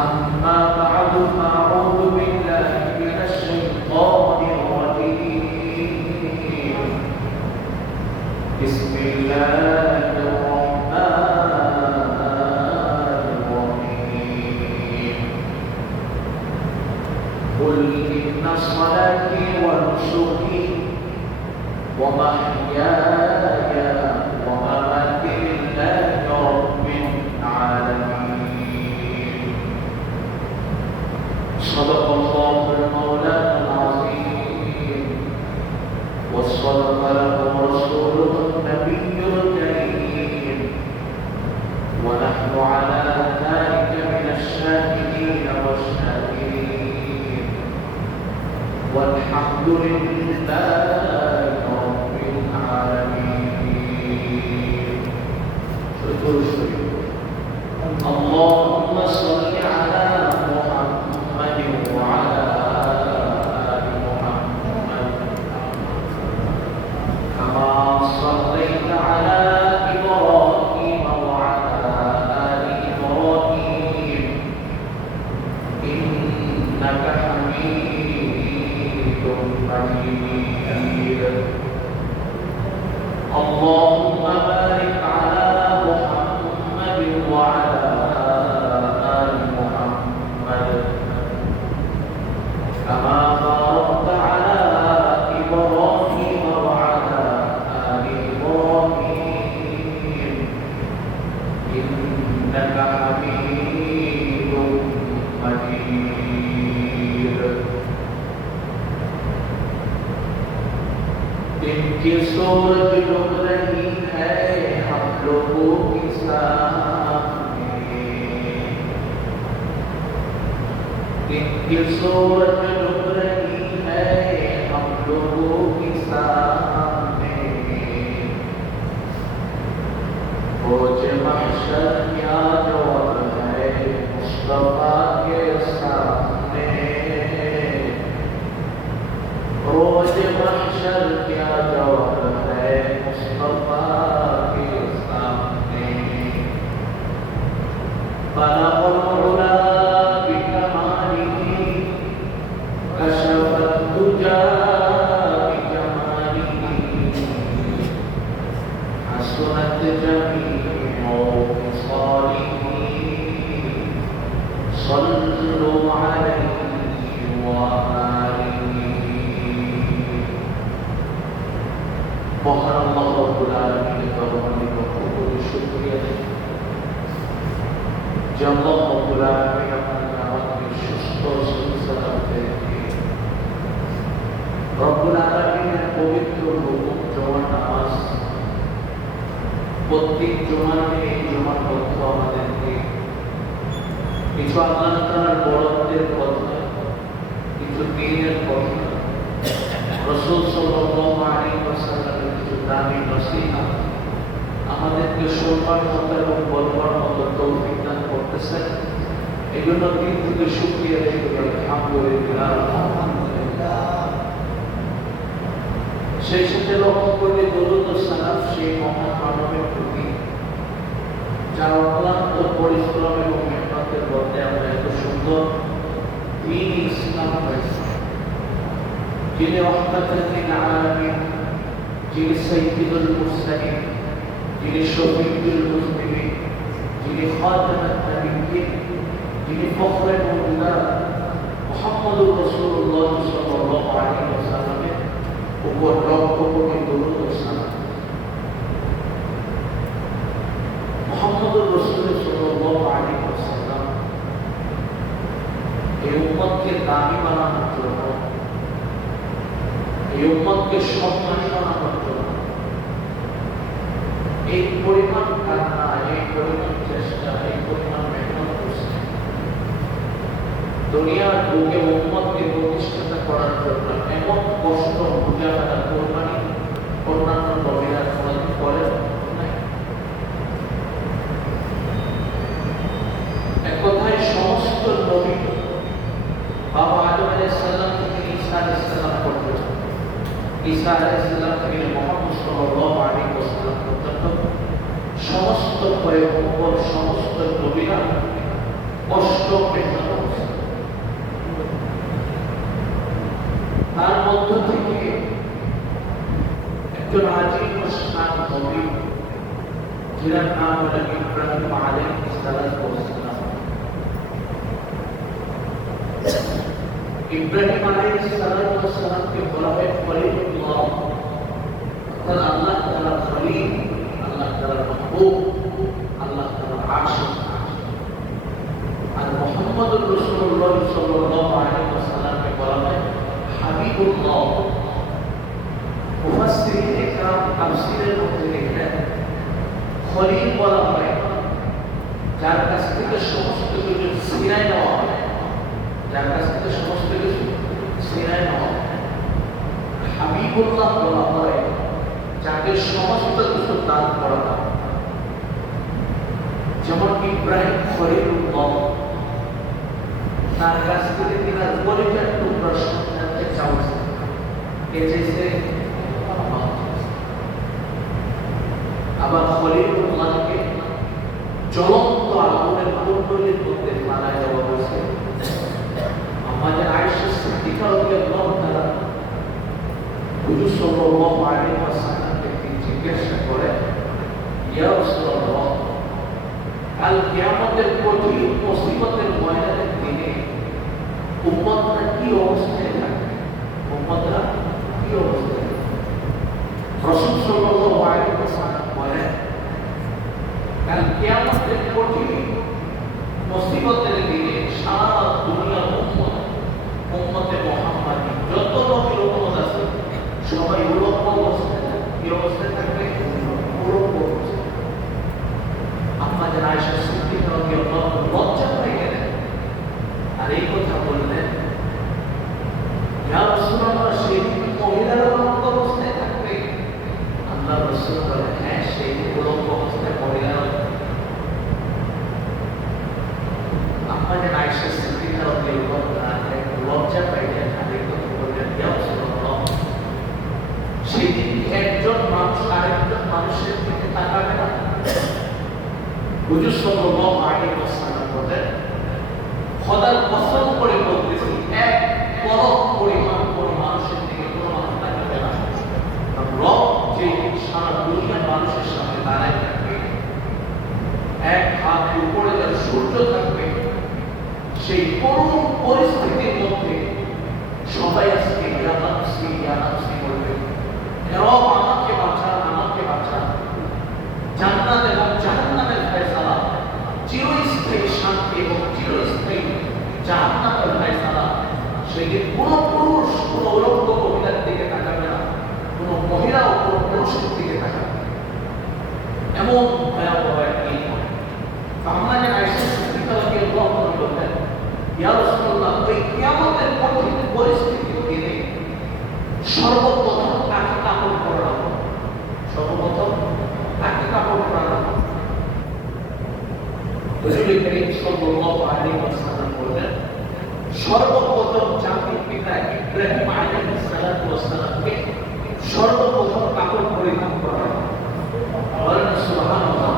أما بعد فأعوذ بالله من الشيطان الرجيم بسم الله الرحمن الرحيم قل إن صلاتي ونسكي ومحياي ومماتي لله رب العالمين صدق الله المولانا العظيم وصدق له رسوله النبي الكريم ونحن على ذلك من الشاهدين والشاكرين والحمد لله رب العالمين. اللهم صل على محمد وعلى آل محمد كما صليت على إبراهيم وعلى آل إبراهيم إنك حميد مجيد. اللهم بارك على محمد وعلى آل محمد كما باركت على إبراهيم وعلى آل إبراهيم إنك حميد مجيد. दिन की सूरज डूब रही है हम लोगों के सामने, दिन की सूरज डूब रही है हम लोगों के सामने, रोज महशर क्या जवाब है मुस्तफा के सामने, रोज महशर क्या जवाब है मुस्तफा के सामने. बलगुल उला बिकमालिही कशफत दुजा बिजमालिही हसनत जमीउ खिसालिही सल्लु अलैहि व आलिही. মহান আল্লাহ রাব্বুল আলামিনের দরবারে লক্ষ কোটি শুকরিয়া যে আল্লাহ রাব্বুল আলামিন আমাদেরকে সুস্থ সুস্থতাতে রব্বুল আলামিনের পবিত্র হুকুম জমা নামাজ প্রত্যেক জমাতে এই জমার মধ্যে আমাদেরকে কিছু আল্লাহ তাআলার বড়ত্বের কথা, কিছু দ্বীনের কথা, রাসূল সাল্লাল্লাহু আলাইহি ওয়াসাল্লামের কিছু দামি নসিহত আমাদেরকে শোনার মতো এবং বলবার মতো তৌফিক দান করতেছেন। এই জন্য দিল থেকে শুকরিয়া আদায় করি আলহামদুলিল্লাহ। সেই সাথে লক্ষ্য করে দরুদ ও সালাম সেই মহান মানবের প্রতি যার অক্লান্ত পরিশ্রম এবং মেহনতের মধ্যে আমরা এত সুন্দর দ্বীন ইসলাম পাইছি, যিনি রহমাতুল লিল আলামিন, যিনি সাইয়্যিদুল মুরসালিন, যিনি শফিউল মুজনিবিন, যিনি খাতামুন নবিয়্যিন, যিনি ফখরুল মুমিনিন মুহাম্মদুর রাসূলুল্লাহ সাল্লাল্লাহু আলাইহি ওয়াসাল্লামের উপর লক্ষ কোটি দরুদ ও সালাম। মুহাম্মদুর রাসূল সাল্লাল্লাহু আলাইহি ওয়াসাল্লাম এই উম্মতকে দামি বানানোর জন্য, এই উম্মতকে সম্মানী বানানোর জন্য এই পরিমাণ কান্না, এই পরিমাণ চেষ্টা, এই পরিমাণ মেহনত করছে। দুনিয়ার বুকে উম্মতকে প্রতিষ্ঠা করার জন্য এমন কষ্ট, মুজাহাদা, কোরবানি অন্যান্য নবীরা কোনদিন করেন নাই। এক কথায় সমস্ত নবী বাবা আদম আলাইহিস সালাম থেকে ঈসা আলাইহিস সালাম পর্যন্ত, ঈসা আলাইহিস সালাম থেকে মুহাম্মদ সাল্লাল্লাহু আলাইহি ওয়াসাল্লাম পর্যন্ত সমস্ত পয়গম্বর, সমস্ত নবীরা কষ্ট, जिनका नाम है इब्राहिम अलैहिस्सलाम। इब्राहिम अलैहिस्सलाम के बोला है खलीलुल्लाह, अल्लाह ताला खलील, अल्लाह ताला महबूब, अल्लाह ताला आशिक। और मोहम्मद रसूलुल्लाह सल्लल्लाहु अलैहि वसल्लम के बोला है हबीबुल्लाह। मुफस्सिरीन इकराम तफसीरेर মধ্যে লিখেন খলিল বলা হয় যার কাছ থেকে সমস্ত কিছু ছিনায় নেওয়া হয়, যার কাছ থেকে সমস্ত কিছু ছিনায় নেওয়া হয়। হাবিবুল্লাহ বলা হয় যাকে সমস্ত কিছু দান করা হয়। যেমন ইব্রাহিম খলিলুল্লাহ, তার কাছ থেকে তিনার পরিবার টুকরা সন্তানকে চাওয়াছে, কে চেয়েছে? আবার খলিলুল্লাহকে জ্বলন্ত আগুনের কুণ্ডলীর মধ্যে ফেলায় দেওয়া হয়েছে। আমাদের আয়েশা সিদ্দিকা রাদিয়াল্লাহু তাআলা হুজুর সাল্লাল্লাহু আলাইহি ওয়াসাল্লামকে জিজ্ঞাসা করে, ইয়া রাসূলুল্লাহ, কাল কিয়ামতের কঠিন মুসিবতের ময়দানের দিনে উম্মতরা কি অবস্থায় থাকবে? উম্মতরা কি অবস্থায়? রাসূল সাল্লাল্লাহু আলাইহি ওয়াসাল্লাম বলেন, কাল কিয়ামতের কঠিন মুসিবতের দিনে সারা দুনিয়ার উম্মতে মুহাম্মাদী যত নবী উম্মত আছে সবাই উলঙ্গ অবস্থায় থাকবে। কি অবস্থায় থাকবে? উলঙ্গ অবস্থায়। আমাদের আয়েশা সিদ্দিকা রাদিয়াল্লাহু আনহা লজ্জা পেয়ে গেলেন আর এই কথা বললেন, ইয়া রাসূলুল্লাহ, সেই মহিলারা উলঙ্গ অবস্থায় থাকবে? আল্লাহ রাসূল বলেন, হ্যাঁ, সেই উলঙ্গ অবস্থায় মহিলারা। আমাদের আয়েশা সিদ্দিকা রাদিয়াল্লাহু আনহা লজ্জা পাইলেন আর এই কথা বললেন, ইয়া রাসূলুল্লাহ, সেদিন একজন মানুষ আরেকজন মানুষের দিকে তাকাবে না? হুজুর সাল্লাল্লাহু আলাইহি ওয়াসাল্লাম বলেন, খোদার কসম করে বলতেছি, এক পরক পরিমাণ কোনো মানুষের দিকে কোনো মানুষ তাকাবে না। রব যে সারা দুনিয়ার মানুষের সামনে দাঁড়ায় থাকবে, এক হাত উপরে যার সূর্য থাকবে, সেই করুণ পরিস্থিতির মধ্যে সবাই আজকে ইয়া নাফসি বলবে, রব আমাকে বাঁচান, আমাকে বাঁচান। জান্নাত এবং জাহান্নামের ফয়সালা, চিরস্থায়ী শান্তি এবং চিরস্থায়ী জাহান্নামের ফয়সালা, সেদিন কোনো পুরুষ কোনো উলঙ্গ মহিলার দিকে তাকাবে না, কোনো মহিলা ও কোনো পুরুষের দিকে তাকাবে। এমন ভয়াবহ একটি আমাদের আয়েশা সিদ্দিকা রাদিয়াল্লাহু আনহা বলেন, ইয়া রাসূলুল্লাহ, ওই কিয়ামতের কঠিন পরিস্থিতির দিনে সর্বপ্রথম কাকে কাপড় পরানো হবে? সর্বপ্রথম কাকে কাপড় পরানো হবে? রাসূল করিম সাল্লাল্লাহু আলাইহি ওয়াসাল্লাম বলেন, সর্বপ্রথম জাতির পিতা ইব্রাহিম আলাইহিস সালামকে সর্বপ্রথম কাপড় পরিধান করা হবে। বলেন সুবহানাল্লাহ।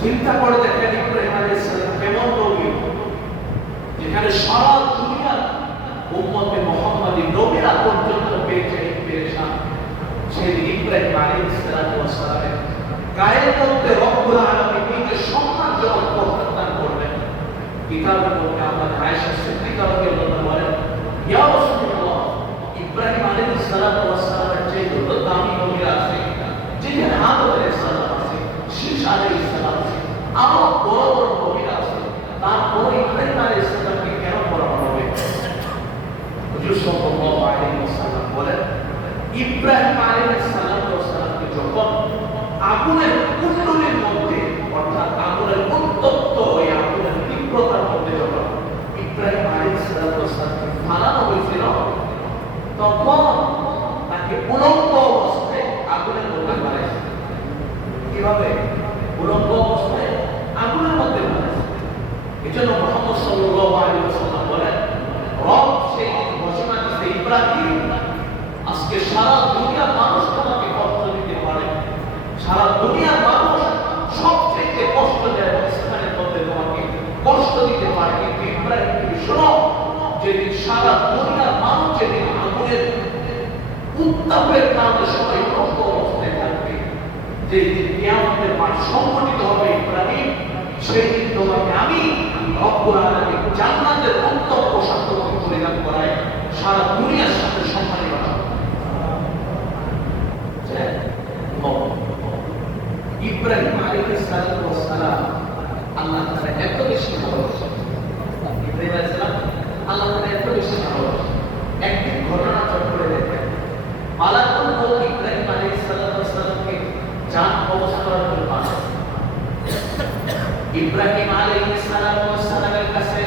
চিন্তা করে দেখেন ইব্রাহিম আলাইহিস সালাম কেমন নবী, যেখানে সারা দুনিয়ার উম্মতে মুহাম্মাদী নবীরা পর্যন্ত পেরেশান। সেই ইব্রাহিম আলাইহিস সালামের গায়ের মধ্যে রব্বুল আলামিন নিজে সম্মানজনক পোশাক দান করলেন। কিতাবের মধ্যে আমাদের আয়েশা সিদ্দিকা রাদিয়াল্লাহু আনহা বলেন, ইয়া রাসূলুল্লাহ, ইব্রাহিম আলাইহিস সালামের চেয়ে যত দামি নবীরা আছে, যেখানে আদম আলাইহিস সালাম আছে, শীষ আলাইহিস সালাম আছে, আরো বড় বড় নবীরা আছে, তারপর ইব্রাহিম আলাইহিস সালামকে কেন পড়ানো হবে? হুজুর সাল্লাল্লাহু আলাইহি ওয়াসাল্লাম বলেন, ইব্রাহিম আলাইহিস সালামকে যখন আগুনের কুণ্ডলীর মধ্যে, অর্থাৎ আগুনের উত্তপ্ত হয়ে আগুনের তীব্রতার মধ্যে যখন ইব্রাহিম আলাইহিস সালামকে ফালানো হয়েছিল, তখন তাকে উলঙ্গ অবস্থায় আগুনের মধ্যে ফেলেছে। কিভাবে? উলঙ্গ অবস্থায় আগুনের মধ্যে ফেলেছে। এজন্য মুহাম্মদ সাল্লাল্লাহু আলাইহি ওয়াসাল্লাম বলেন, রব সেই ঘোষণা দিয়েছে, ইব্রাহিম, আজকে সারা দুনিয়ার মানুষ তোমাকে কষ্ট দিতে পারে, সারা দুনিয়ার মানুষ সবচেয়ে কষ্ট দেয় স্থানের মধ্যে তোমাকে কষ্ট দিতে পারে, কিন্তু ইব্রাহিম তুমি শোনো, যেদিন সারা দুনিয়ার মানুষ যেদিন আগুনের উত্তাপের কারণে সবাই উলঙ্গ অবস্থায় থাকবে, যে কিয়ামতের মাঠ সংগঠিত হবে ইব্রাহিম, সেই দিন তোমাকে আমি রব্বুল আলামিন জান্নাতের উত্তম পোশাক তোমাকে পরিধান করায় সারা দুনিয়ার সাথে সম্মানী বানাবো। ইব্রাহিম আলাইহিস সালাম আল্লাহ তাআলা এত বেশি ভালোবাসেন, ইব্রাহিম আলাইহিস সালাম আল্লাহ তাআলা এত বেশি ভালোবাসেন। একদিন ঘটনা চট করে দেখেন, মালাকুল মউত ইব্রাহিম আলাইহিস সালামকে জান কবজ করার জন্য আসে। ইব্রাহিম আলাইহিস সালামের কাছে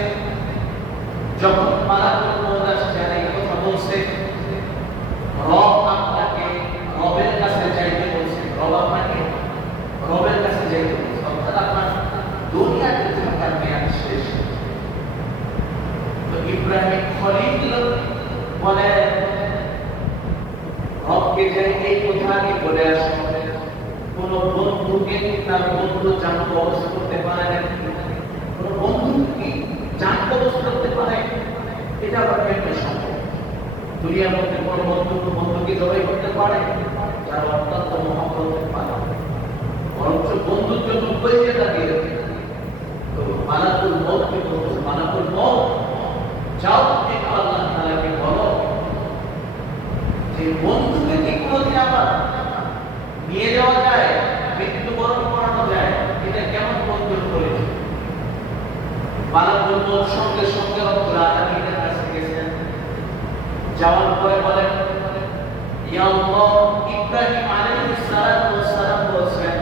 যখন মালাকুল মউত আসে আর এই কথা বলছে, রব আপনাকে রবের কাছে যাইতে বলছে, রব আপনাকে রবের কাছে যাইতে বলছে, অর্থাৎ আপনার দুনিয়াতে থাকার মেয়াদ শেষ। তো ইব্রাহিম খলিল বলে রবকে যাই এই কথা আগে বলে আসে, কোন বন্ধুকে তার বন্ধু জান কবজ করতে পারে না, কোন বন্ধুকে জান কবজ করতে পারে, এটা আবার কেমন সম্ভব? দুনিয়ার মধ্যে কোন বন্ধুকে জবাই করতে পারে যারা অত্যন্ত মহব্বতের পারে, বরঞ্চ বন্ধুর জন্য পরিচয়টা দিয়ে তো মালাকুল মউতকে বলছে, মালাকুল মউত যাও তুমি আল্লাহ তাআলাকে বলো যে বন্ধুকে কি কোনোদিন আবার নিয়ে যাওয়া যায়, মৃত্যুবরণ করানো যায়, এটা কেমন বন্ধুর পরিচয়? মালাকুল মউত সঙ্গে সঙ্গে রব্বুল আলামিনের কাছে গেছেন, যাওয়ার পরে বলেন ইয়া আল্লাহ, ইব্রাহিম আলাইহিস সালাম বলছেন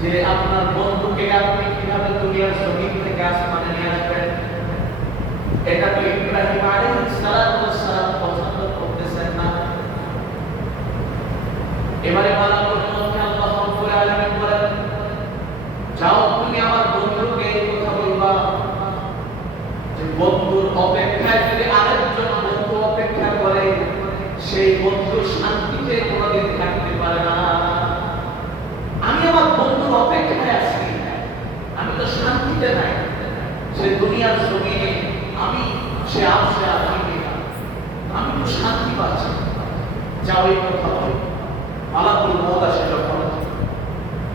যে আপনার বন্ধুকে আপনি কিভাবে দুনিয়ার জমিন থেকে আসমানে নিয়ে আসবেন, এটা তো ইব্রাহিম আলাইহিস সালাম পছন্দ করতেছেন না। এবারে মালাকুল মউত আল্লাহ রাব্বুল আলামিন বলেন যাও তুমি আমার বন্ধুকে এই কথা বলবা যে বন্ধুর অপেক্ষায় যদি আরেকজন বন্ধু অপেক্ষা করে, সেই বন্ধু শান্তিতে কোনোদিন থাকতে পারে না। আমি আমার বন্ধুর অপেক্ষায় আছি, আমি তো শান্তিতে নাই। সে দুনিয়ার জমিনে আমি সে আসে আসি না, আমি তো শান্তি পাচ্ছি। যাও এই কথা বল। মালাকুল মউত আসে যখন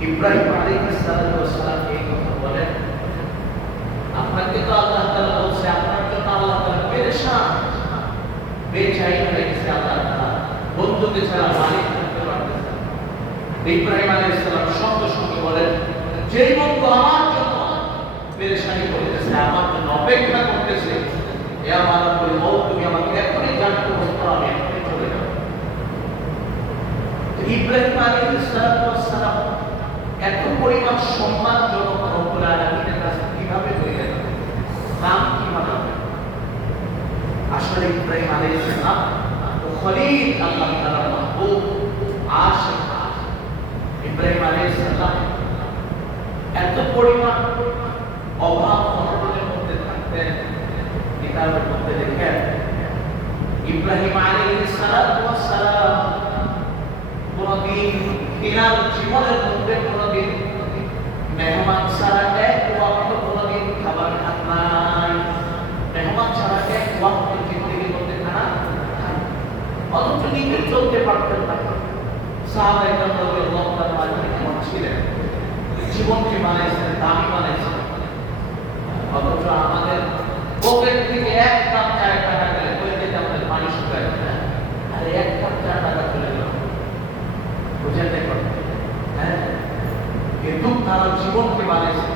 ইব্রাহিম আলাইহিস সালাম এই কথা বলেন, আপনাকে তো আল্লাহ তাআলা বলছে, আপনার জন্য আল্লাহ তাআলা পেরেশান বেচাই হয়ে গেছে, আল্লাহ তাআলা বন্ধুকে ছাড়া মালিক করতে পারতেছে। ইব্রাহিম আলাইহিস সালাম সঙ্গে সঙ্গে বলেন, যেই বন্ধু আমার জন্য পেরেশানি করতেছে, আমার জন্য অপেক্ষা করতেছে, এ মালাকুল মউত তুমি আমাকে এখনই জানতে বলতে, আমি এখনই চলে যাব। ইব্রাহিম আলাইহিস সালাম এত পরিমাণ সম্মানজনক রব্বুল আলামিনের কাছে কিভাবে হয়ে গেল, নাম কিভাবে? আসলে ইব্রাহিম আলাইহিস সালাম খলিল, আল্লাহ তাআলার মাহবুব, আশিক। ইব্রাহিম আলাইহিস সালাম এত পরিমাণ অভাব অনটনের মধ্যে থাকতেন, কিতাবের মধ্যে দেখেন ইব্রাহিম আলাইহিস সালাম কোনদিন তিনার জীবনের মধ্যে কোনদিন মেহমান ছাড়া এক ওয়াক্ত কোনদিন খাবার খান নাই, মেহমান ছাড়া এক ওয়াক্ত জিন্দেগির মধ্যে খানা খান, অথচ নিজে চলতে পারতেন না। সাহাবায়ে কেরাম রাদিয়াল্লাহু তাআলা আনহুম ছিলেন, জীবনকে বানাইছেন, দামি বানাইছেন, অথচ আমাদের পকেট থেকে এক কাপ চায়ের টাকা গেলে হয়ে যেতে আমাদের পানি শুকায় না, আর এক কাপ চায়ের টাকা চলে গেল, বুঝাতে পারবেন? হ্যাঁ, কিন্তু তারা জীবনকে বানাইছে।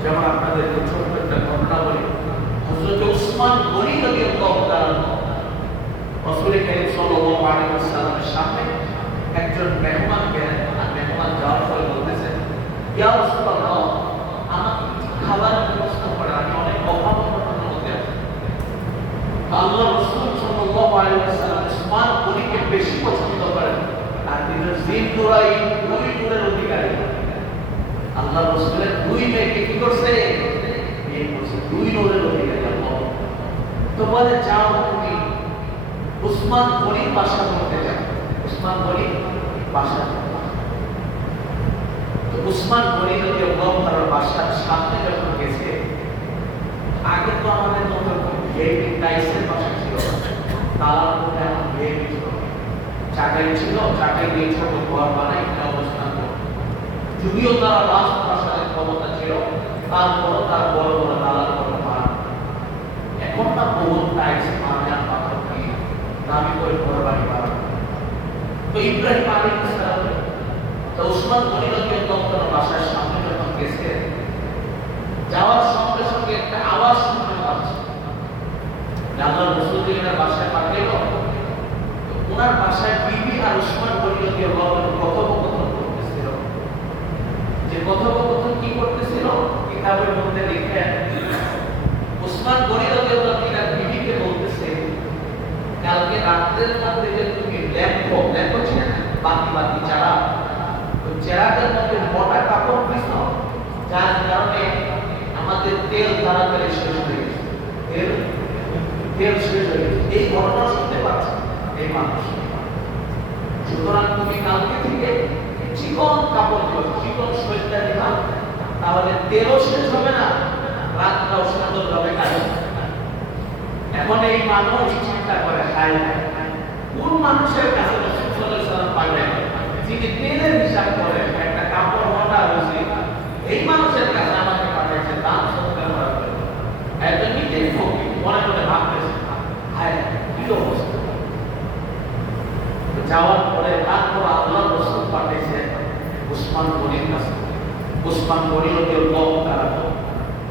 যেমন আপনাদের ছোট্ট একটা ঘটনা বলি, হযরত উসমান গনি রাদিয়াল্লাহু তাআলা রাসূল কারীম সাল্লাল্লাহু আলাইহি ওয়াসাল্লামের সামনে একজন মেহমান গেলেন, আর মেহমান যাওয়ার পরে বলতেছেন, ইয়া রাসূলুল্লাহ, আমাকে খাবারের ব্যবস্থা করেন, আমি অনেক অভাবগ্রস্তর মধ্যে আছি। আল্লাহ রাসূল সাল্লাল্লাহু আলাইহি ওয়াসাল্লাম উসমান গনিকে বেশি পছন্দ করেন, আর তিনি জিন দুরাই দুই গুণের অধিকারী। আল্লাহ রাসূলের দুই মেয়েকে কি করছে? বিয়ে করছে, দুই নূরের অধিকারী। আল্লাহ তো বলে, যাও তুমি উসমান গনির বাসার মধ্যে যাও, উসমান গনির বাসা। তো উসমান গনি রাদিয়াল্লাহু তাআলার বাসার সামনে যখন গেছে, আগে তো আমাদের মতো ভিআইপি টাইসের বাসা ছিল না, তালার মধ্যে এখন ভিআইপি ছিল। চাটাই ছিল, চাটাই দিয়ে ছোট ঘর বানাই এখানে অবস্থান করত। যদিও তারা রাজপ্রাসাদের ক্ষমতা ছিল, তারপরও তার বড় বড় দালাল করে মারা। এখন না বহুত টাইলস মার্বেল পাথর দিয়ে দামি করে ঘর বাড়ি বানানো। তো ইব্রাহিম আলাইহিস সালাম তো উসমান গনি রাদিয়াল্লাহু তাআলার বাসার সামনে যখন গেছে, যাওয়ার সঙ্গে সঙ্গে একটা আওয়াজ শুনতে পাচ্ছে। আল্লাহ রাসূল এর বাসায় পাঠাইলো। তো ওনার বাসায় বিবি আর উসমান গনি রাদিয়াল্লাহু তাআলা কথোপকথন করতেছিল। যে কথোপকথন কি করতেছিল কিতাবের মধ্যে লিখেন, উসমান গনি রাদিয়াল্লাহু তাআলা বিবিকে বলতেছে, কালকে রাতের মধ্যে যে তুমি ল্যাম্প ছিল না, বাতি চারা, ওই চারাটার মধ্যে মোটা কাপড় দিছো, যার কারণে আমাদের তেল তাড়াতাড়ি শেষ হয়ে গেছে। তেল শেষ হয়ে গেছে। এই ঘটনা শুনতে পাচ্ছি এই মানুষ। সুতরাং তুমি কালকে থেকে চিকন কাপড় দিও, চিকন সোয়েটার দিবা, তাহলে তেলও শেষ হবে না, রাতটাও সুন্দরভাবে কাটবে। এখন এই মানুষ চিন্তা করে, হায় কোন মানুষের কাছে রাসূল সাল্লাল্লাহু আলাইহি ওয়াসাল্লাম পাঠালেন, যিনি তেলের হিসাব করেন, একটা কাপড় মোটা হয়েছে, এই মানুষের কাছে আমাকে পাঠাইছে দাম সৎকার করার জন্য। একজন নিজেই ফকির, মনে মনে ভাবতেছে, হায় কি অবস্থা। যাওয়ার পরে তারপর আল্লাহ রাসূল পাঠাইছে উসমান গনির কাছে। উসমান গনি রাদিয়াল্লাহু তাআলা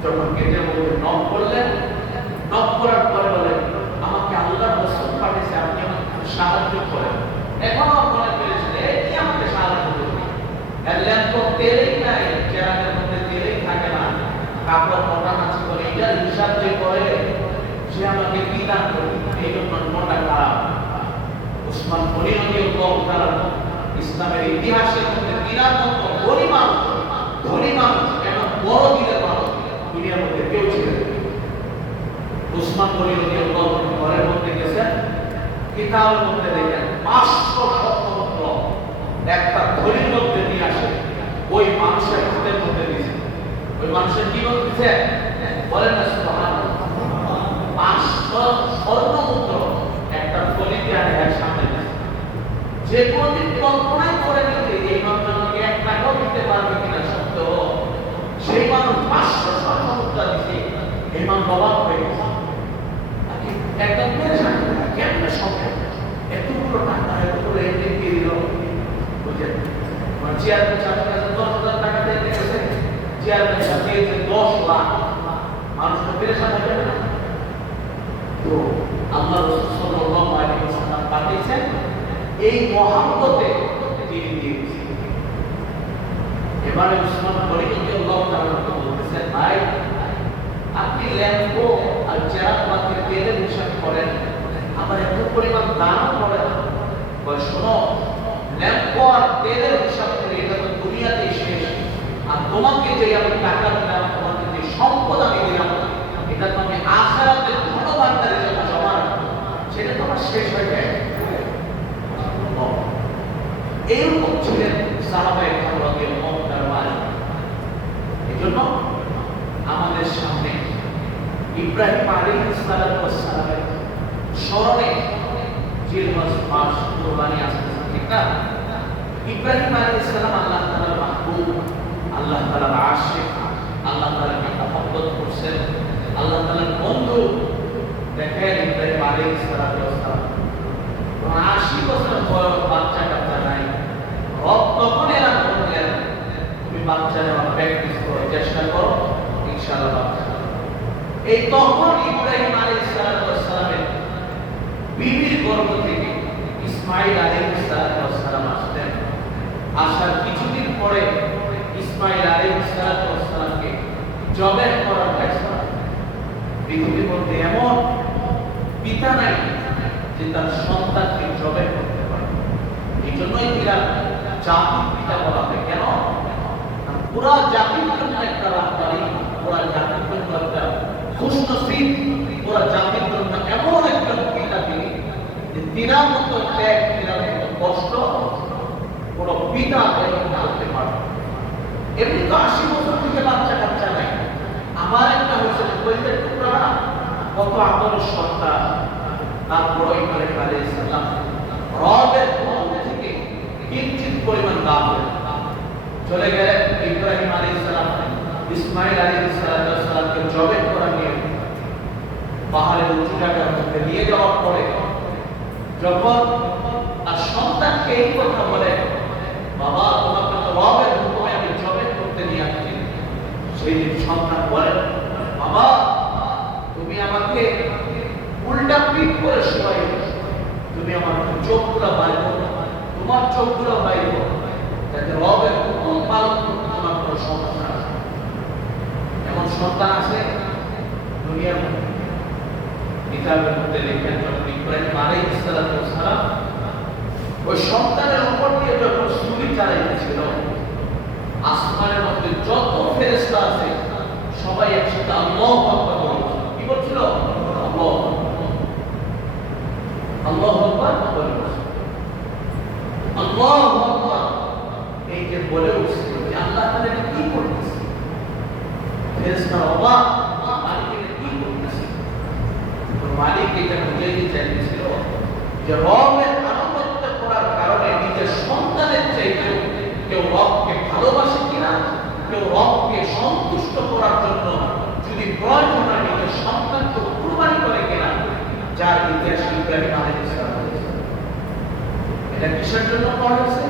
যখন গেটের মধ্যে নক করলেন, নক করার পরে বলেন, আমাকে আল্লাহ রাসূল পাঠিয়েছে, আপনি আমাকে সাহায্য করেন। এখনো মনে করেছেন এই আমাকে সাহায্য করবে, এলেন তো তেলেই নাই, চেহারার মধ্যে তেলেই থাকে না, কাপড় মোটা নাচি করে এটার হিসাব যে করে সে আমাকে কি দান করবে, এই জন্য মনটা খারাপ। উসমান গনি রাদিয়াল্লাহু তাআলা ইসলামের ইতিহাসের মধ্যে তিনার মতো ধনী মানুষ এবং বড় দিলের মানুষ দুনিয়ার মধ্যে কেউ ছিলেন। উসমান গনি রাদিয়াল্লাহু তাআলা ঘরের মধ্যে গেছেন, কিতাবের মধ্যে দেখেন 500 শতরত্ন একটা ঘড়ির মধ্যে নিয়ে আসে, ওই মানুষের হাতের মধ্যে দিয়েছে। ওই মানুষের কি বলতেছে বলেন না সুবহানাল্লাহ। 500 স্বর্ণ মুদ্রা একটা ঘড়িতে আনে এক সামনে দিয়েছে। যে কোনদিন কল্পনাই করে নিতে এই মানুষ আমাকে 1 টাকাও দিতে পারবে কিনা সত্ত্বেও সেই মানুষ 500 স্বর্ণ মুদ্রা দিয়েছে। এই মানুষ অবাক হয়ে গেছে, একদম পেরেশান, কেমনে সম্ভব এতগুলো টাকা এতগুলো এমনি দিয়ে দিল। বুঝলেন, চেয়ারম্যান সাহেবের কাছে 10,000 টাকা দিতে গেছে, চেয়ারম্যান সাহেব দিয়েছে 10 লাখ। মানুষ তো পেরেশান হয়ে যাবে না? তো আল্লাহ রাসূল সাল্লাল্লাহু আলাইহি ওয়াসাল্লাম পাঠিয়েছেন এই মহব্বতে তিনি দিয়েছেন। এবারে উসমান গনি রাদিয়াল্লাহু তাআলা বলতেছেন, ভাই আপনি ল্যাম্প আর চেরাগ বাতির তেলের হিসাব করেন, আবার এত পরিমাণ দান করেন। শোনো, ল্যাম্প আর তেলের হিসাব করে এটা তো দুনিয়াতেই শেষ, আর তোমাকে যে আমি টাকা দিলাম, তোমাকে যে সম্পদ আমি দিলাম, এটা তো আমি আখিরাতে ধনভাণ্ডারে যখন জমা রাখবো, সেটা তো আমার শেষ হয়ে যায়। এইরকম ছিলেন সাহাবায়ে কেরাম রাদিয়াল্লাহু তাআলা। এজন্য আমাদের সামনে ইব্রাহিম আলাইহিস সালামের স্মরণে জিলহজ মাস কুরবানি আসতেছে, ঠিক না? ইব্রাহিম আলাইহিস সালাম আল্লাহ তাআলার মাহবুব, আল্লাহ তাআলার আশিক, আল্লাহ তাআলাকে মহব্বত করছেন, আল্লাহ তাআলার বন্ধু। দেখেন ইব্রাহিম আলাইহিস সালাম 80 বছর বয়স, বাচ্চা কাচ্চা নাই। রব তখন এলান করলেন, তুমি বাচ্চা নেওয়ার প্র্যাকটিস করো, চেষ্টা করো, ইনশাআল্লাহ বাচ্চা। এই তখন ইব্রাহিম আলাইহিস সালামের বিবির গর্ভ থেকে ইসমাঈল আলাইহিস সালাম আসলেন। আসার কিছুদিন পরে ইসমাঈল আলাইহিস সালামকে জবেহ করার ফয়সালা। পৃথিবীর মধ্যে এমন পিতা নাই যে তার সন্তানকে জবেহ করতে পারে। এই জন্যই এরা জাতির পিতা বলা হয়। কেন? পুরা জাতির জন্য একটা রাহবারি, পুরা জাতির জন্য একটা খুশনসিব, পুরা জাতির জন্য এমন একটা পিতা তিনি যে তিনার মতো ত্যাগ, তিনার মতো কষ্ট কোনো পিতা করতে পারে। এমনি তো 80 বছর থেকে বাচ্চা কাচ্চা নাই। আমার একটা হয়েছে কইতে টুকরা কত আদরের সত্তা। তারপর ইব্রাহিম আলাইহিস সালাম রবের কিঞ্চিত পরিমাণ দাম চলে গেলেন ইব্রাহিম আলাইহিস সালাম ইসমাঈল আলাইহিস সালামকে জবে করা নিয়ে পাহাড়ের উঁচু জায়গার মধ্যে নিয়ে যাওয়ার পরে যখন তার সন্তানকে এই কথা বলে, বাবা তোমাকে তো রবের হুকুমে আমি জবে করতে নিয়ে আসছি, সেই দিন সন্তান বলেন, বাবা তুমি আমাকে উল্টা পিঠ করে শোয়াই, তুমি আমার চোখগুলো বাইব, তোমার চোখগুলো বাইব, যাতে রবের হুকুম পালন করতে তোমার কোনো সমস্যা আছে। এমন সন্তান আছে দুনিয়ার মধ্যে। কিতাবের মধ্যে লেখেন যখন ইব্রাহিম আলাইহিস সালাম ওই সন্তানের উপর দিয়ে যখন ছুরি চালাইতেছিল, আসমানের মধ্যে যত ফেরেশতা আছে সবাই একসাথে আল্লাহু আকবার বলছিল। কি বলছিল? আল্লাহু আকবার বলছিল। আল্লাহু আকবার এই যে বলে উঠছিল যে আল্লাহ তাআলা কি করতেছে, ফেরেশতারা অবাক, মালিক কি করতেছে। মালিক এটা বুঝাইতে চাইছিল যে রবের আনুগত্য করার কারণে নিজের সন্তানের চাইতে কেউ রবকে ভালোবাসে কিনা, কেউ রবকে সন্তুষ্ট করার জন্য যদি প্রয়োজন হয় নিজের সন্তানকে কুরবানি করে কিনা, যার ইতিহাস ইব্রাহিম আলাইহিস সালাম বলেছেন। এটা কিসের জন্য করা হয়েছে?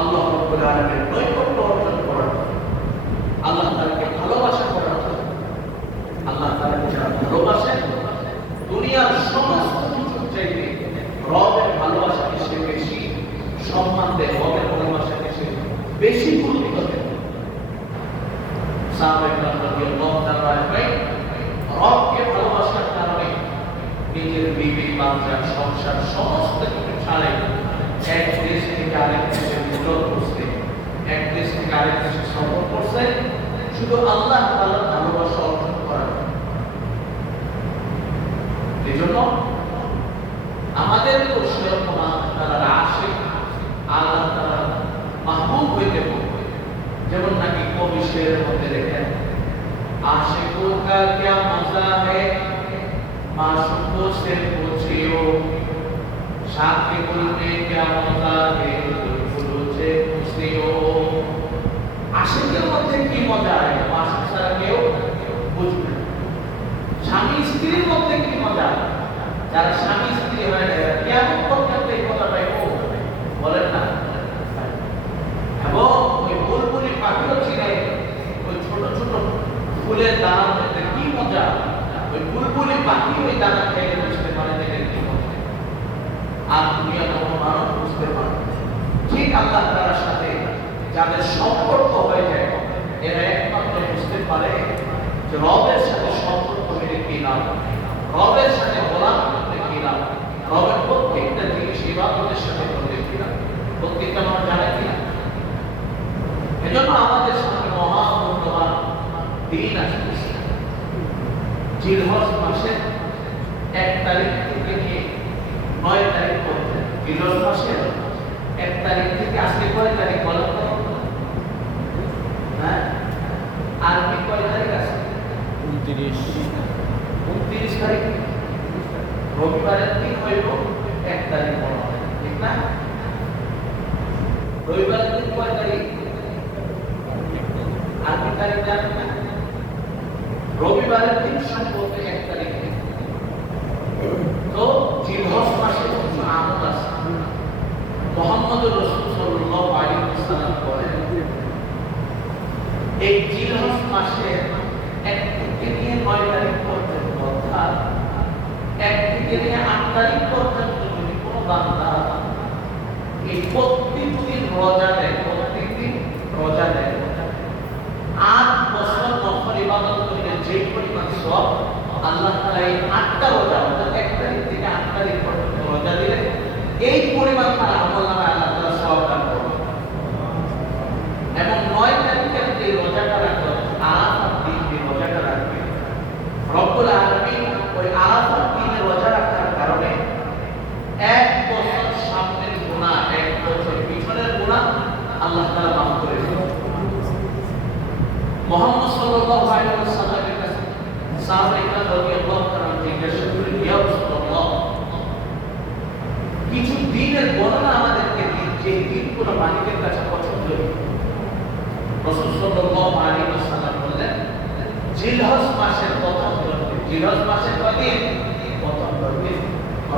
আল্লাহ রাব্বুল আলামিনের নৈকট্য অর্জন করার জন্য, আল্লাহ তাআলাকে ভালোবাসা করার জন্য। আল্লাহ তাআলাকে যারা ভালোবাসেন দুনিয়ার সমস্ত কিছুর চাইতে রবের ভালোবাসাকে সে বেশি সম্মান দেয়, রবের ভালোবাসাকে সে বেশি গুরুত্ব দেয়। সাহাবায়ে কেরাম রাদিয়াল্লাহু তাআলা আনহুম রবকে ভালোবাসার কারণে নিজের বিবি বাচ্চা সংসার সমস্ত কিছু ছাড়ে এক দেশ থেকে আরেক দেশে হিজরত করছে, এক দেশ থেকে আরেক দেশে সফর করছে, শুধু আল্লাহ তাআলার ভালোবাসা অর্জন করার। এজন্য আমাদের তো সেরকম তারা আশিক আল্লাহ তাআলা মাহবুব হইতে হবে। যেমন নাকি কবি শেরের মধ্যে লেখেন, आशिकों का क्या मजा है माशूकों से पूछियो, शादी में क्या मजा है बुलबुलों से पूछियो। आशिकेर মধ্যে কি মজা হয় মাশুক ছাড়া কেউ বুঝবে না। স্বামী স্ত্রীর মধ্যে কি মজা, যারা স্বামী স্ত্রী হয় না কিয়ামত পর্যন্ত এই কথাটাই বলেন না। এবং ওই বুলবুলি পাখিও ছিলেন, ওই ছোট ছোট ফুলের দানার মধ্যে কি মজা, ওই বুলবুলি পাখি ওই দানা খেয়ে বুঝতে পারে দেখেন কি মজা। আর দুনিয়া কোনো মানুষ বুঝতে পারে। ঠিক আল্লাহ তাআলার সাথে যাদের সম্পর্ক হয়ে যায় এরা একমাত্র বুঝতে পারে যে রবের সাথে সম্পর্ক হলে কি লাভ, রবের সাথে গোলাম করতে কি লাভ, রবের প্রত্যেকটা জিনিস ইবাদতের সাথে করতে কি লাভ, প্রত্যেকটা মানুষ জানে কি না। এজন্য আমাদের সামনে মহামূল্যবান দিন আসছে। জিলহজ মাসের 1 তারিখ থেকে নিয়ে 9 তারিখ পর্যন্ত, জিলহজ মাসের 1 তারিখ থেকে আজকে কয় তারিখ বলেন তো? হ্যাঁ, আরবি কয় তারিখ আছে? 29 তারিখ। রবিবারের দিন হইব 1 তারিখ বলা হয়, ঠিক না? রবিবারের দিন কয় তারিখ? আরবি তারিখ জানেন না? রবিবারের দিন সম্ভবত 1 তারিখ। তো জিলহজ মাসে কিছু আমল আছে। মুহাম্মদুর রাসূল সাল্লাল্লাহু আলাইহি ওয়াসাল্লাম বলেন, এই জিলহজ মাসে 1 থেকে নিয়ে 9 তারিখ পর্যন্ত, অর্থাৎ 1 থেকে নিয়ে 8 তারিখ পর্যন্ত যদি কোনো বান্দা এই প্রত্যেকদিন রোজা দেয়, প্রত্যেকদিন রোজা দেয়, 8 বছর নফল ইবাদত করলে যে পরিমাণ সওয়াব আল্লাহ তাআলা এই 8টা রোজা, অর্থাৎ 1 তারিখ থেকে 8 তারিখ পর্যন্ত রোজা দিলে এই পরিমাণ তার আমলনামায় আল্লাহ তাআলা সওয়াব দান করবেন। এবং 9 তারিখের যে রোজাটা রাখবে, আরাফাত দিন যে রোজাটা রাখবে, রব্বুল আলামিন ওই আরাফাত দিনে রোজা রাখার কারণে 1 বছর সামনের গুনাহ, 1 বছর পিছনের গুনাহ আল্লাহ তাআলা মাফ করে দেন। মুহাম্মদ সাল্লাল্লাহু আলাইহি ওয়াসাল্লামের কাছে সাহাবায়ে কেরাম রাদিয়াল্লাহু তাআলা জিজ্ঞাসা করলেন, ইয়া রাসূলুল্লাহ, কিছু দিনের বর্ণনা আমাদেরকে দিন এই দিনগুলো মালিকের কাছে পছন্দনীয়। রাসূল সাল্লাল্লাহু আলাইহি ওয়াসাল্লাম বললেন জিলহজ মাসের প্রথম 10 দিন, জিলহজ মাসের কদিন? প্রথম 10 দিন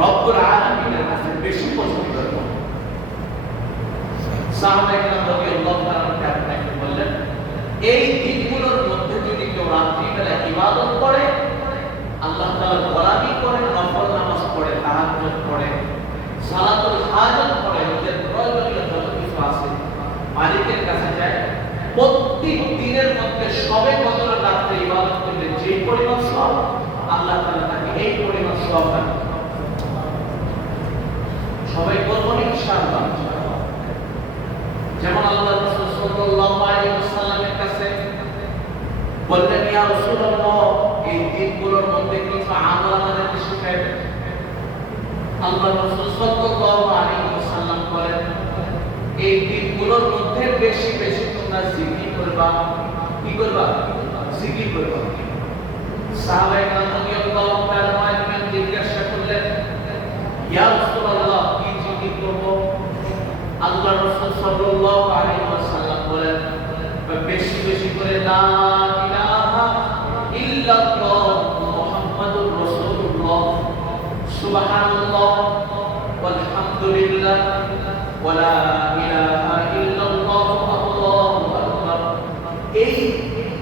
রব্বুল আলামিনের কাছে বেশি পছন্দনীয়। সাহাবায়ে কেরাম রাদিয়াল্লাহু তাআলা আপনাকে বললেন এই দিনগুলোর মধ্যে যদি কেউ রাত্রিবেলা ইবাদত করে, আল্লাহ তাআলার গোলামি করে, নফল নামাজ পড়ে, তাহাজ্জুদ পড়ে, সালাতুল হাজাত পড়ে, নিজের প্রয়োজনীয় যত কিছু আছে মালিকের কাছে যায়, প্রত্যেক দিনের মধ্যে সবে কদর রাতে ইবাদত করলে যে পরিমাণ সওয়াব, আল্লাহ তাআলা তাকে এই পরিমাণ সওয়াব দেন। সবাই করবো ইনশাআল্লাহ। যেমন আল্লাহ রাসূল সাল্লাল্লাহু আলাইহি ওয়াসাল্লামের কাছে বললেন ইয়া রাসূলুল্লাহ এই দিনগুলোর মধ্যে কিছু আমল আমাদেরকে শিখাবেন। আল্লাহ রাসূল সাল্লাল্লাহু আলাইহি ওয়াসাল্লাম বলেন এই দিনগুলোর মধ্যে বেশি বেশি তোমরা জিকির করবা। কি করবা? জিকির করবা। সাহাবায়ে কেরাম রাদিয়াল্লাহু তাআলা আনহুম জিজ্ঞাসা করলেন ইয়া রাসূলুল্লাহ কি জিকির করব? আল্লাহ রাসূল সাল্লাল্লাহু আলাইহি ওয়াসাল্লাম বলেন বেশি বেশি করে লা ইলাহা ইল্লাল্লাহ মুহাম্মাদুর রাসূলুল্লাহ সুবহানাল্লাহ ওয়ালহামদুলিল্লাহ ওয়া লা ইলাহা ইল্লাল্লাহ আল্লাহু আকবার। এই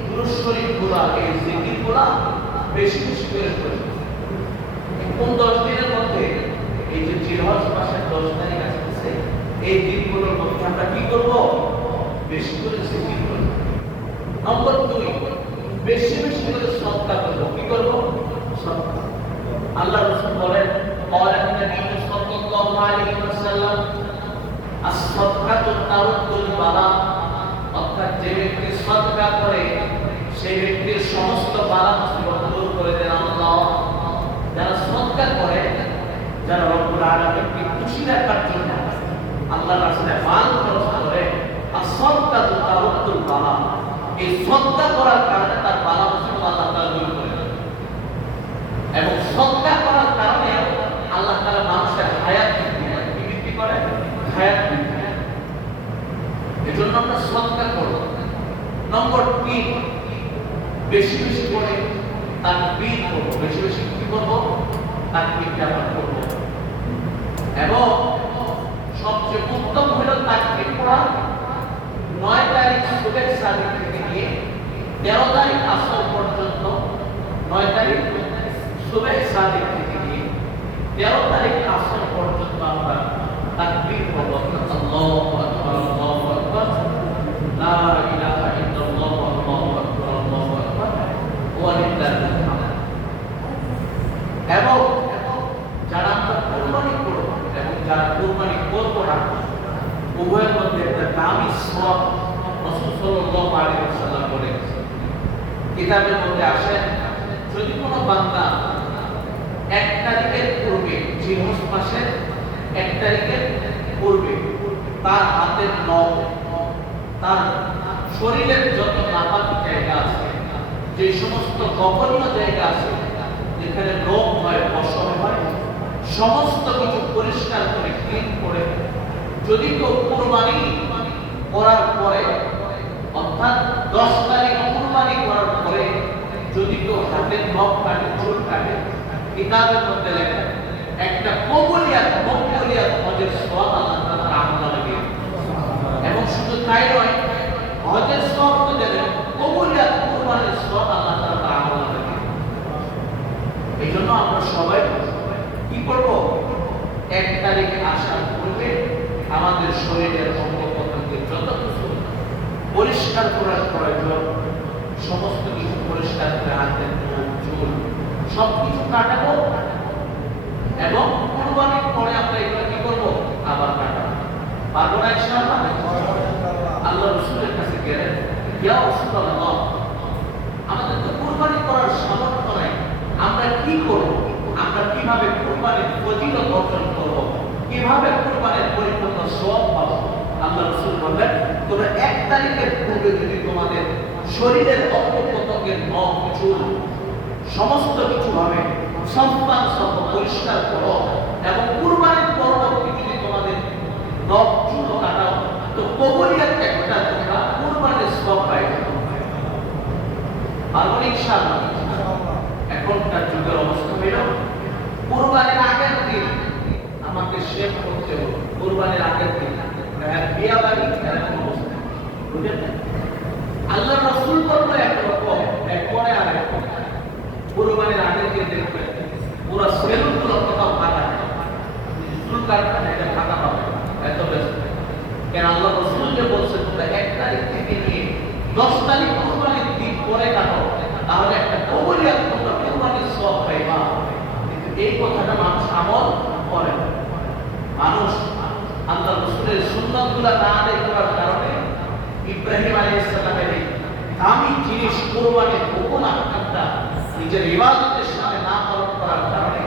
দুরূদ শরীফগুলো, এই জিকিরগুলো বেশি বেশি করে পড়ুন। কোন 10 দিনের মধ্যে? এই যে জিলহজ মাসের 10 তারিখ আছে, এই দিনগুলোর মধ্যে আমরা কি করব? বেশি করে জিকির করব। নম্বর 2 বেশি বেশি করে সাদকা করব। কি করব? সাদকা। আল্লাহ রাসূল বলেন ক্বালা নবী সাল্লাল্লাহু আলাইহি ওয়াসাল্লাম as-সাদকাতু তারুদ্দুল বালা, অর্থাৎ যে ব্যক্তি সাদকা করে সেই ব্যক্তির সমস্ত বালা মুসিবত দূর করে দেন আল্লাহ। যারা সাদকা করে, যারা রব্বুল আলামিনকে খুশি রাখার জন্য আল্লাহর রাস্তায় মাল খরচ করে, as-সাদকাতু তারুদ্দুল বালা, এই সাদকা করার কারণে তার বালা মুসিবত আল্লাহ তাআলা দূর করে দেন। এবং সাদকা করার কারণে আল্লাহ তাআলা মানুষের হায়াত বৃদ্ধি করে, হায়াত বৃদ্ধি করে। এজন্য আমরা সাদকা করব। নম্বর 3 বেশি বেশি করে তাকবীর করব। বেশি বেশি কি করব? তাকবীর আমরা করব। এবং সবচেয়ে উত্তম হলো তাকবীর পড়া 9 তারিখ সুবহ সাদিক থেকে নিয়ে 13 তারিখ আসর পর্যন্ত, 9 তারিখ সুবহ সাদিক থেকে নিয়ে 13 তারিখ আসর পর্যন্ত আমরা তাকবীর পড়ব। আল্লাহু আকবার, আল্লাহু আকবার, লা ইলাহা ইল্লাল্লাহ, আল্লাহু আকবার, আল্লাহু আকবার, ওয়া লিল্লাহিল হামদ। এবং যারা আমরা কুরবানি করব এবং যারা কুরবানি করব না, উভয়ের মধ্যে একটা দামি সওয়াব রাসূল সাল্লাল্লাহু আলাইহি ওয়াসাল্লাম বলেছেন। কিতাবের মধ্যে আসে যদি কোনো বান্দা 1 তারিখের পূর্বে, জিলহজ মাসের 1 তারিখের পূর্বে তার হাতের নখ, তার শরীরের যত নাপাক জায়গা আছে, যে সমস্ত গোপনীয় জায়গা আছে যেখানে রোগ হয়, পশম হয়, সমস্ত কিছু পরিষ্কার করে ক্লিন করে যদি কেউ কুরবানি করার পরে, অর্থাৎ 10 তারিখ কুরবানি করার পরে যদি কেউ হাতের নখ কাটে, চুল কাটে, কিতাবের মধ্যে লেখা একটা কবুলিয়াত হজের সওয়াব আল্লাহ তাআলা আমলে দিয়ে। এবং শুধু তাই নয়, হজের সওয়াব তো দেবেন, কবুলিয়াত কুরবানির সওয়াব আল্লাহ তাআলা আমলে দিয়ে। এইজন্য আমরা সবাই কি করব? 1 তারিখে আসার পূর্বে আমাদের শরীরের অঙ্গ প্রত্যঙ্গের যত কিছু পরিষ্কার করার প্রয়োজন সমস্ত কিছু পরিষ্কার করে হাতের নখ, চুল সবকিছু কাটাবো। এবং কুরবানির পরে আমরা এগুলো কি করব? আবার কাটাবো। পারবো না ইনশাআল্লাহ? আল্লাহ রাসূলের কাছে গেলেন, ইয়া রাসূলুল্লাহ আমাদের তো কুরবানি করার সামর্থ্য নাই, আমরা কি করব? আমরা কিভাবে কুরবানির ফজিলত অর্জন করব? কিভাবে কুরবানির পরিপূর্ণ সওয়াব পাবো? আল্লাহ রাসূল বললেন তোমরা 1 তারিখের পূর্বে যদি তোমাদের শরীরের অঙ্গ প্রত্যঙ্গের নখ, চুল সমস্ত কিছু ভাবে সব পরিষ্কার করো এবং কুরবানির পরবর্তী যদি তোমাদের নখ চুল কাটাও, তো কবুলিয়াত একটা তোমরা কুরবানির সওয়াব পাইবে। আর ইনশাআল্লাহ এখনকার যুগের অবস্থা হইল কুরবানির আগের দিন আমাকে শেভ করতে হবে, কুরবানির আগের দিন বিয়া বাড়ি এরকম অবস্থা, বুঝলেন? আল্লাহ রাসূল বলল একরকম, এরপরে আর একরকম। কুরবানির আগের দিন দেখবেন পুরো সেলুনগুলো কোথাও ফাঁকা নেই, চুল কাটবেন এটা ফাঁকা পাবে, এত ব্যস্ত। কেন আল্লাহ রাসূল যে বলছে তোমরা 1 তারিখ থেকে নিয়ে 10 তারিখ কুরবানির দিন পরে কাটো, তাহলে একটা কবুলিয়াত তোমরা কুরবানির সওয়াব পাইবা। কিন্তু এই কথাটা মানুষ আমল করে না। মানুষ আল্লাহ রাসূলের সুন্নাতগুলো না আদায় করার কারণে ইব্রাহিম আলাইহিস সালামের এই দামি জিনিস কুরবানির গোপন আকামটা নিজের ইবাদতের সাথে না পালন করার কারণে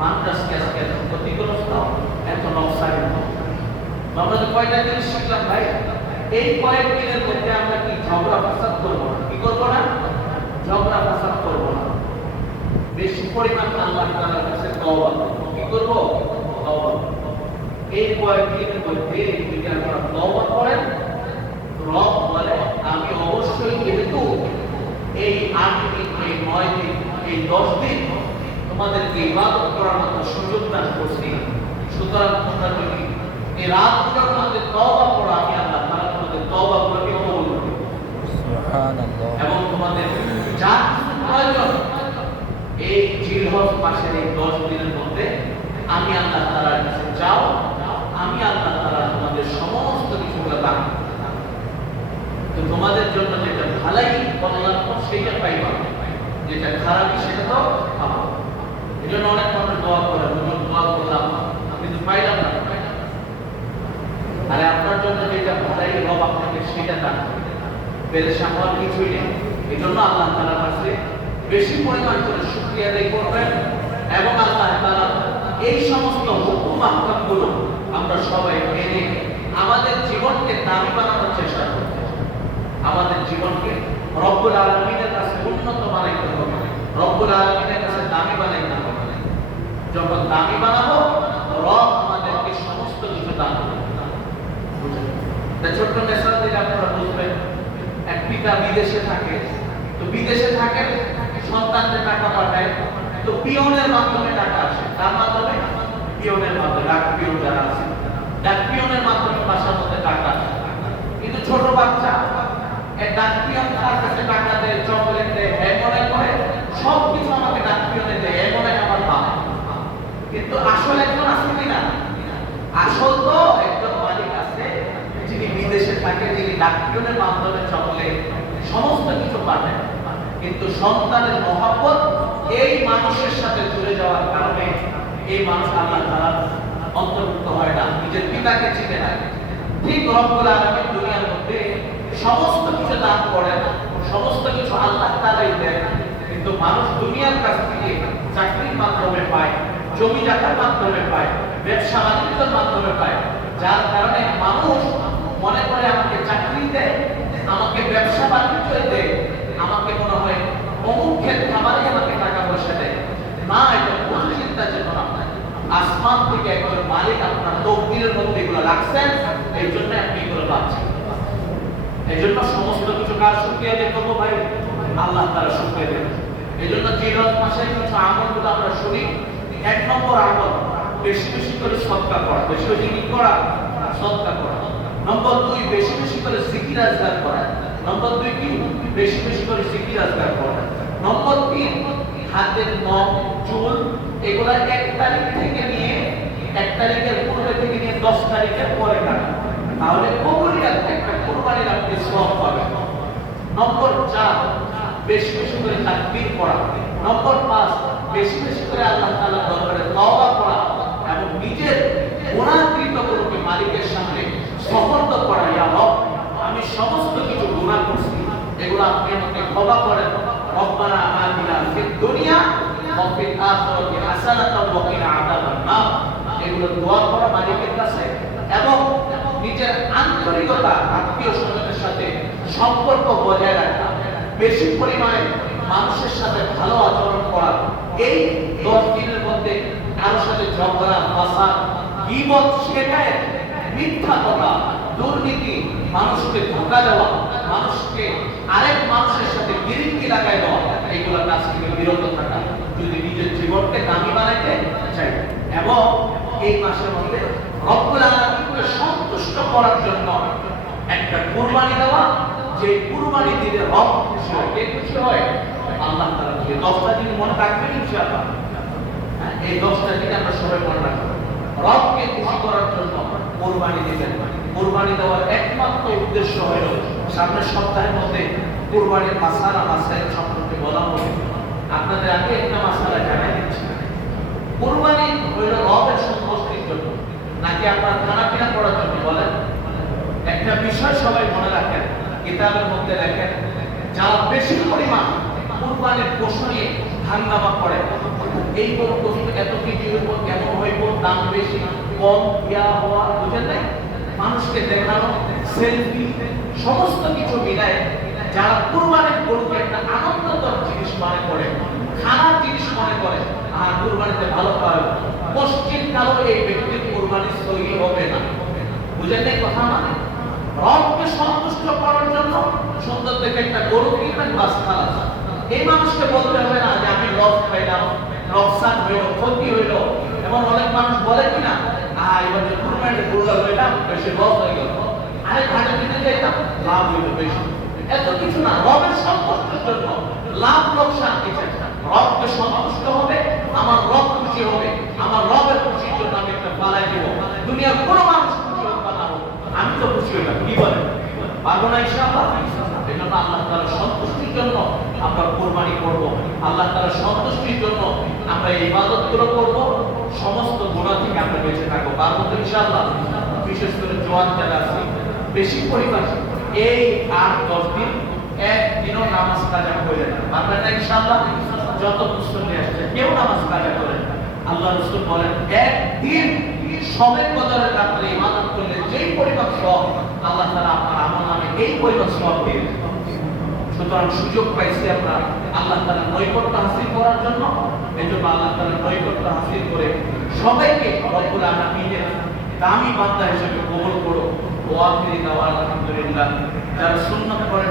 মানুষ আজকে এত ক্ষতিগ্রস্ত, এত নকশায়। আমরা তো কয়টা জিনিস শিখলাম ভাই, এই কয়েকদিনের মধ্যে আমরা কি ঝগড়া ফাসাদ করবো না? কি করবো না? ঝগড়া ফাসাদ করবো না। বেশি পরিমাণ আল্লাহ তাআলার কাছে তওবা করব। কি করব? তওবা। এই কয়েকদিনের মধ্যে যদি আপনারা তওবা করেন, রব বলে আমি অবশ্যই যেহেতু এই 8 দিন, এই 9 দিন, এই 10 দিন তোমাদেরকে ইবাদত করার মতো সুযোগ দান করছি, সুতরাং তোমরা যদি এই রাতগুলোর মধ্যে তওবা করো, আমি আল্লাহ তাআলা তোমাদের তওবাগুলোকে কবুল করব। সুবহানাল্লাহ। এবং তোমাদের যা কিছু প্রয়োজন এই জিলহজ মাসের এই 10 দিনের মধ্যে আমি আল্লাহ তাআলার কাছে চাও, আমি আল্লাহ তাআলা তোমাদের সমস্ত কিছুগুলো দান করব। তো তোমাদের জন্য যেটা ভালাই কল্যাণ সেটা পাইবা, যেটা খারাপ সেটা তো পাবো। এই জন্য অনেক মানুষ দোয়া করে, দোয়া করলাম কিন্তু পাইলাম না। আরে আপনার জন্য যেটা ভালাই রব আপনাকে সেটা দান করবে, পেরেশান হওয়ার কিছুই নেই। এই জন্য আল্লাহ তাআলার কাছে বেশি পরিমাণ করে শুকরিয়া আদায় করবেন এবং আল্লাহ তাআলা এই সমস্ত হুকুম আহকামগুলো আমরা সবাই মেনে আমাদের জীবনকে দামি বানানোর চেষ্টা করব। আমাদের জীবনকে রব্বুল আলামিনের কাছে উন্নত বানাইতে হবে, রব্বুল আলামিনের কাছে দামি বানাইতে হবে। যখন দামি বানাবো, রব আমাদেরকে সমস্ত কিছু দান করবে। ছোট্ট মেসাল দিলে আপনারা বুঝবেন, এক পিতা বিদেশে থাকে, তো বিদেশে থাকে সন্তানদের টাকা পাঠায়, তো পিয়নের মাধ্যমে টাকা আসে। তার মাধ্যমে পিয়নের মাধ্যমে, ডাক পিয়ন যারা আছে, ডাক পিয়নের মাধ্যমে বাসার মধ্যে টাকা আসে। কিন্তু ছোট বাচ্চা ডাক পিয়ন তার কাছে টাকা দেয়, চকলেট দেয়, মনে করে সব কিছু আমাকে ডাক পিয়নে দেয়, মনে আমার বাপ। কিন্তু আসল একজন আছে কিনা? আসল তো একজন মালিক আছে যিনি বিদেশে থাকে, যিনি ডাক পিয়নের মাধ্যমে চকলেট সমস্ত কিছু পাঠায়। কিন্তু সন্তানের মহব্বত এই মানুষের সাথে জুড়ে যাওয়ার কারণে এই মানুষ আল্লাহ তাআলার অন্তর্ভুক্ত হয় না, নিজের পিতাকে চিনে না। ঠিক রব্বুল আলামিন দুনিয়ার মধ্যে সমস্ত কিছু দান করেন, সমস্ত কিছু আল্লাহ তাআলাই দেন, কিন্তু মানুষ দুনিয়ার কাছ থেকে চাকরির মাধ্যমে পায়, জমি জায়গার মাধ্যমে পায়, ব্যবসা বাণিজ্যের মাধ্যমে পায়। যার কারণে মানুষ মনে করে আমাকে চাকরি দেয়, আমাকে ব্যবসা বাণিজ্য দেয়, আমাকে মনে হয় অমুক ক্ষেত খামারে আমাকে টাকা পয়সা দেয়। না, এটা ভুল চিন্তা চেতনা। আসমান থেকে একজন মালিক আপনার তকদিরের মধ্যে এগুলো রাখছেন, এই জন্য আপনি এগুলো পাচ্ছেন। এই জন্য সমস্ত কিছু কাজ শুকিয়ে দেয় করবো ভাই, আল্লাহ তারা শুকিয়ে দেবে। এই জন্য জিলহজ মাসের কিছু আমলগুলো আমরা শুনি। 1 নম্বর আমল, বেশি বেশি করে সদকা করা, বেশি বেশি কি করা? সদকা করা। নম্বর 2, বেশি বেশি করে জিকির আজকার করা। নম্বর 2 কি? বেশি বেশি করে জিকির আজকার করা। নম্বর 3, হাতের নখ চুল এগুলা 1 তারিখ থেকে নিয়ে 1 তারিখের পূর্বে থেকে নিয়ে 10 তারিখের পরে কাটা, তাহলে কবুলিয়াত একটা কুরবানির আপনি সওয়াব পাবেন। নম্বর 4, বেশি বেশি করে তাকবীর পড়া। নম্বর 5, বেশি বেশি করে আল্লাহ তাআলার দরবারে তওবা করা এবং নিজের গুনাহকৃত গুলোকে মালিকের সামনে সুপর্দ করা। ইয়া রব, আমি সমস্ত কিছু গুনাহ করছি, এগুলো আপনি আমাকে ক্ষমা করেন। রব্বানা আতিনা ফিদ দুনিয়া ওয়া ফিল আখিরাতি হাসানাতাও ওয়া কিনা আযাবান নার। এগুলো দোয়া করা মালিকের কাছে এবং নিজের আন্তরিকতা, আত্মীয় স্বজনের সাথে সম্পর্ক বজায় রাখা, বেশি পরিমাণে মানুষের সাথে ভালো আচরণ করা। এই 10 দিনের মধ্যে কারোর সাথে ঝগড়া, ফাসাদ, গীবত, শিকায়েত, মিথ্যা কথা, দুর্নীতি, মানুষকে ধোঁকা দেওয়া, মানুষকে আরেক মানুষের সাথে গিরিঙ্গি লাগাই দেওয়া, এইগুলো কাজ থেকে বিরত থাকা যদি নিজের জীবনকে দামি বানাইতে চাই। এবং এই মাসের মধ্যে রব্বুল আলামিনকে সন্তুষ্ট করার জন্য একটা কুরবানি দেওয়া, যে কুরবানি দিলে রব খুশি হয়। কে খুশি হয়? আল্লাহ তাআলা। এই 10টা দিন মনে রাখবেন ইনশাআল্লাহ। এই 10টা দিন আমরা সবাই মনে রাখবো। রবকে খুশি করার জন্য কুরবানি দিবেন। কুরবানি দেওয়ার একমাত্র উদ্দেশ্য হলো সামনের সপ্তাহের মধ্যে কুরবানির মাসাইল সম্পর্কে বলা হবে। আপনাদের আগে একটা মাসালা জানাই দিচ্ছি। কুরবানি হইল রবের সন্তুষ্টির জন্য নাকি আপনার খানাপিনা করার জন্য? বলেন। একটা বিষয় সবাই মনে রাখেন, কিতাবের মধ্যে লেখেন, যারা বেশি পরিমাণ কুরবানির পশু নিয়ে হাঙ্গামা করে, এই গরু পশু এত কেজি হইব, কেমন হইব, দাম বেশি কম ইয়া হওয়া, বুঝেন নাই? মানুষকে দেখানো, সেলফি, সমস্ত কিছু মিলায় যারা কুরবানির গরুকে একটা আনন্দকর জিনিস মনে করে, খানার জিনিস মনে করে, আর কুরবানিতে ভালো পাবে, পশ্চিম কালো এই ব্যক্তির কুরবানি সহি হবে না। বুঝেন নাই কথা? মানে রবকে সন্তুষ্ট করার জন্য সুন্দর দেখে একটা গরু কিনবেন, বাস খালাস। এই মানুষকে বলতে হবে না যে আমি লস পাইলাম, লোকসান হইল, ক্ষতি হইল। এবং অনেক মানুষ বলে কিনা, এবার যে কুরবানির গরুটা হইলাম বেশি লস হয়ে গেল, আরেক ঘাটে কিনে যাইতাম, লাভ হইল বেশি। এত কিছু না, রবের সন্তুষ্টির জন্য লাভ লোকসান কিছু। রবকে সন্তুষ্ট হবে, আমার রব খুশি হবে, আমার রবের খুশির জন্য আমি একটা পালাই দিব। দুনিয়ার কোনো মানুষ খুশি হোক বা না হোক, আমি তো খুশি হইলাম। কি বলেন? পারবো না ইনশাআল্লাহ? এই জন্য আল্লাহ তাআলার সন্তুষ্টির জন্য আমরা কুরবানি করব। আল্লাহ তাআলার সন্তুষ্টির জন্য আমরা এই ইবাদতগুলো করব, সমস্ত গুনাহ থেকে আমরা বেঁচে থাকবো। পারবো তো ইনশাআল্লাহ? বিশেষ করে জওয়ান যারা আছে, বেশি পরিমাণ এই 8-10 দিন একদিনও নামাজ কাজা করে না। পারবেন না ইনশাআল্লাহ? যত মুসল্লি আসছে কেউ নামাজ কাজা করে না। আল্লাহ রাসূল বলেন, একদিন সবে কদরের রাতে ইবাদত করলে যেই পরিমাণ সওয়াব আল্লাহ তাআলা আপনার আমলনামে এই পরিমাণ সওয়াব দিবেন। সুতরাং সুযোগ পাইছি আমরা আল্লাহ তাআলার নৈকট্য হাসিল করার জন্য। এজন্য আল্লাহ তাআলার নৈকট্য হাসিল করে সবাইকে রব্বুল আলামিনের দামি বান্দা হিসেবে কবুল করো। ওয়া আখিরি দাওয়ানা আলহামদুলিল্লাহ। যারা সুন্নাত পড়েন